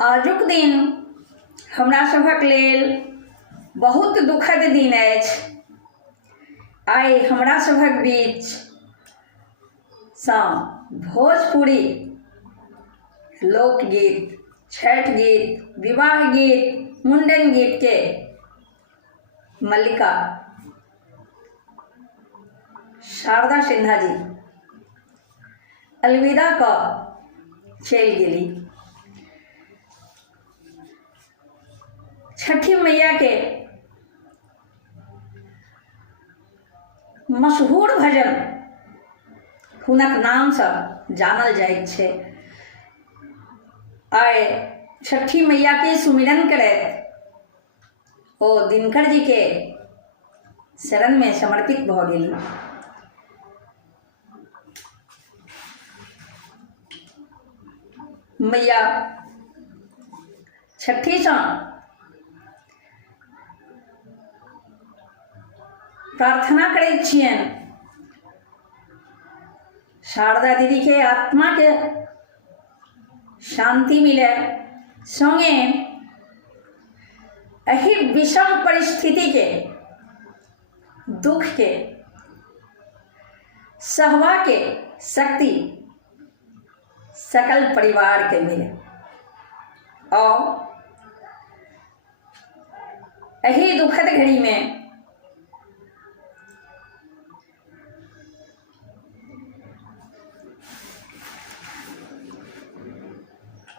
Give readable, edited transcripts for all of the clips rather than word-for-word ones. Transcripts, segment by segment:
आजुक दिन हमरा सभक लेल बहुत दुखद दिन अछि। आइ हमरा सभक बीच सँ भोजपुरी लोकगीत, छठ गीत, विवाह गीत, मुंडन गीत के मल्लिका शारदा सिन्हा जी अलविदा कऽ चलि गेली। छठी मैया के मशहूर भजन हुनक नामसँ जानल जाइत छै। आइ छठी मैया के सुमिरन करैत ओ दिनकर जी के शरण में समर्पित भऽ गेली। मैया छठी सँ प्रार्थना करैत छियनि शारदा दीदी के आत्मा के शांति मिले, संगे एही विषम परिस्थिति के दुख के सहवा के शक्ति सकल परिवार के मिले और एही दुखद घड़ी में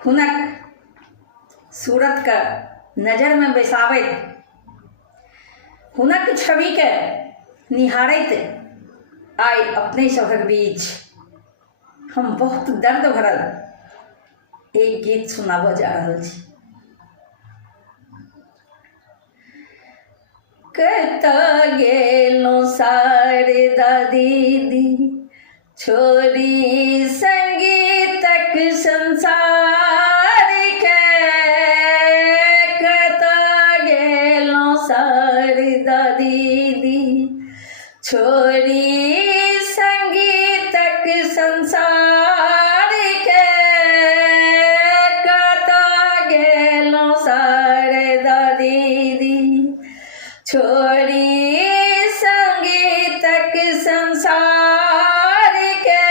हुनक सूरत का नजर में बैसाबैत, हुनक छवि के निहारैत आइ अपने सभक बीच हम बहुत दर्द भरल एक गीत सुनाबऽ जा रहल छी। कतऽ गेलौं शारदा दीदी छोड़ी संगीतक संसार के, कतऽ गेलौं शारदा दीदी छोड़ी संगीतक संसार के, कतऽ गेलौं शारदा दीदी छोड़ी संगीतक संसार के,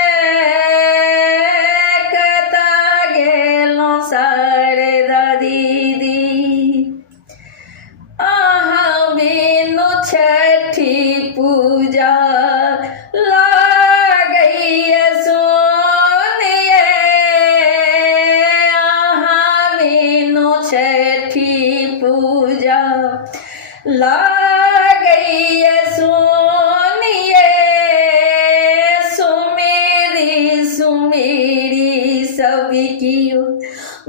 कतऽ गेलौं शारदा दीदी। अहाँ बिनु छठी पूजा लागैए सोनिए, अहाँ बिनु छठी पूजा लागैए सोनिए, सुमेरी सुमेरी सब कियो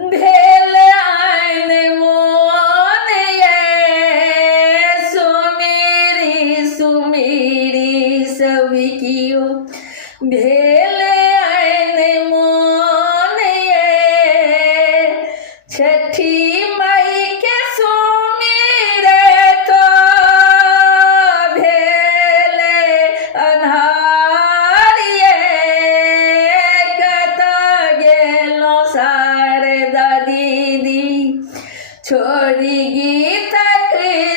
भेल आन मोन ये, सुमेरी सुमेरी सब कियो भेल आन मोन ये, छठी माई के सुमिरे तो भेल अन्हार ये, कतऽ गेलौं शारदा दीदी छोड़ी गीतक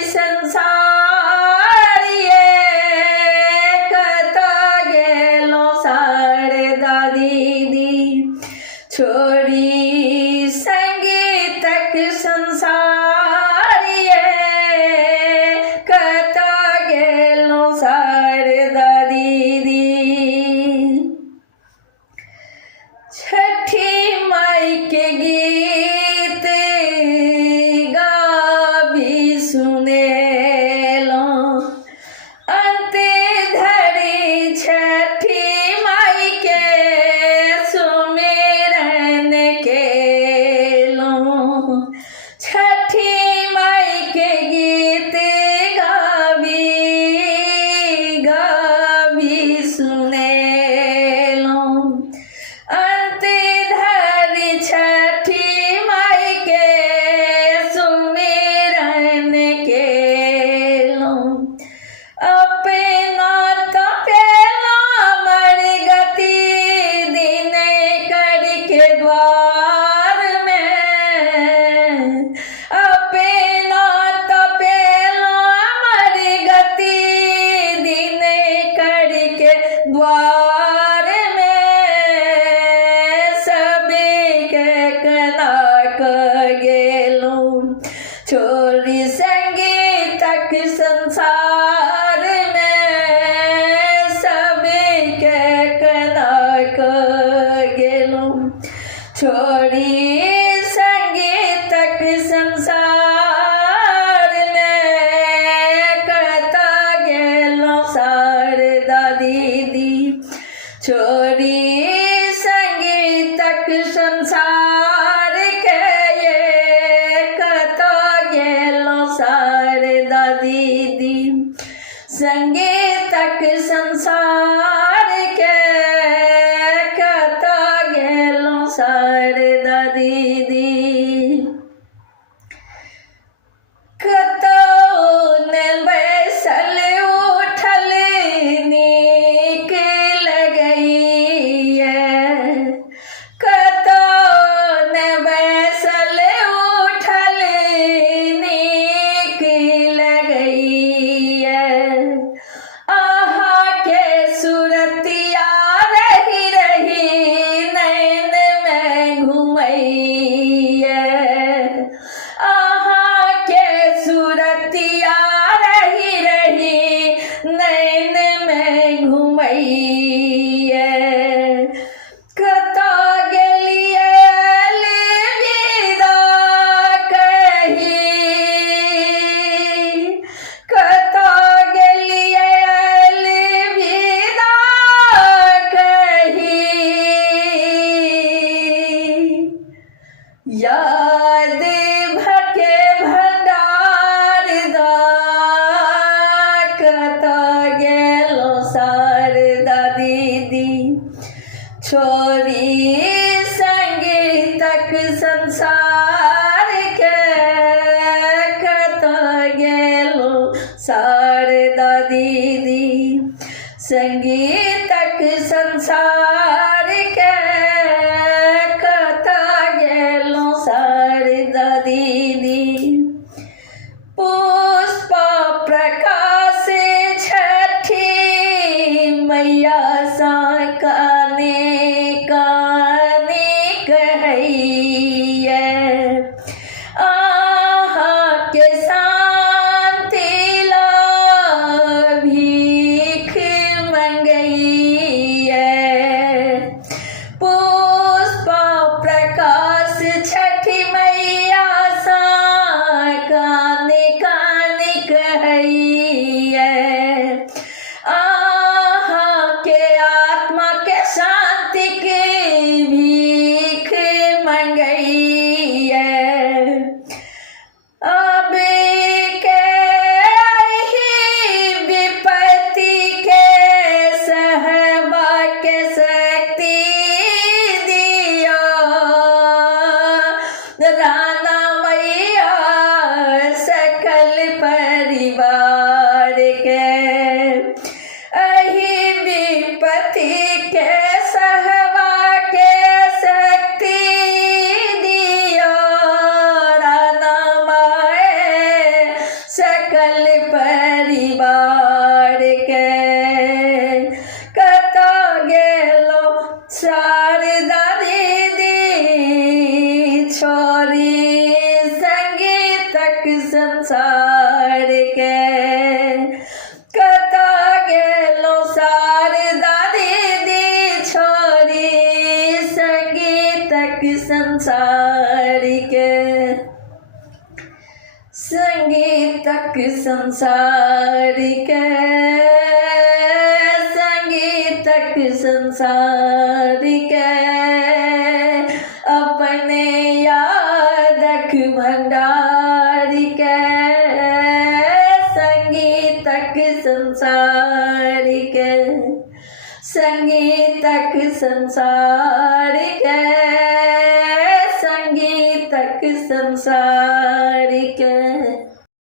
संसार ये, कतऽ गेलौं शारदा दीदी छोड़ी संगीतक संसार ये, कतऽ गेलौं शारदा दीदी। छठी माई के गीत गा संगीतक संसार के कता गेलो शारदा दीदी कतौन बैसल उठल नीक लगैया कतौन बैसल उठल नीक लगैया आहा के सूरतिया रही रही नैन में घुमैया आहा के सूरतिया रही रही नैन में घुमैया कता गेलियै अलविदा कही कता गेलियै अलविदा कही याद भके भंडार दा कता गेलो शारदा दीदी छोरी संगीतक संसार के कता गेलो शारदा दीदी संगीतक संसार के कता गेलो शारदा दीदी पुष्प प्रकाश छठी मैया सा काने काने कहैया आहा के शांति ला भीख मंगैया पुष्प प्रकाश छठी मैया सा काने काने कहैया आहा के आत्मा के शांति के भीख मंगैया अब के ही विपत्ति के सहबा के शक्ति दिया राना मैया सकल परिवार के अहि विपत्ति के सहबा के शक्ति दिया राना माए सकल परिवार के कता गेलो शारदा दीदी छोरी संगीतक संसार के कता गेलो शारदा दीदी छोरी संगीतक संसार के संगीतक संसार के संगीतक संसार के अपने यादक भंडार के संगीतक संसार के संगीतक संसार के संगीतक संसार के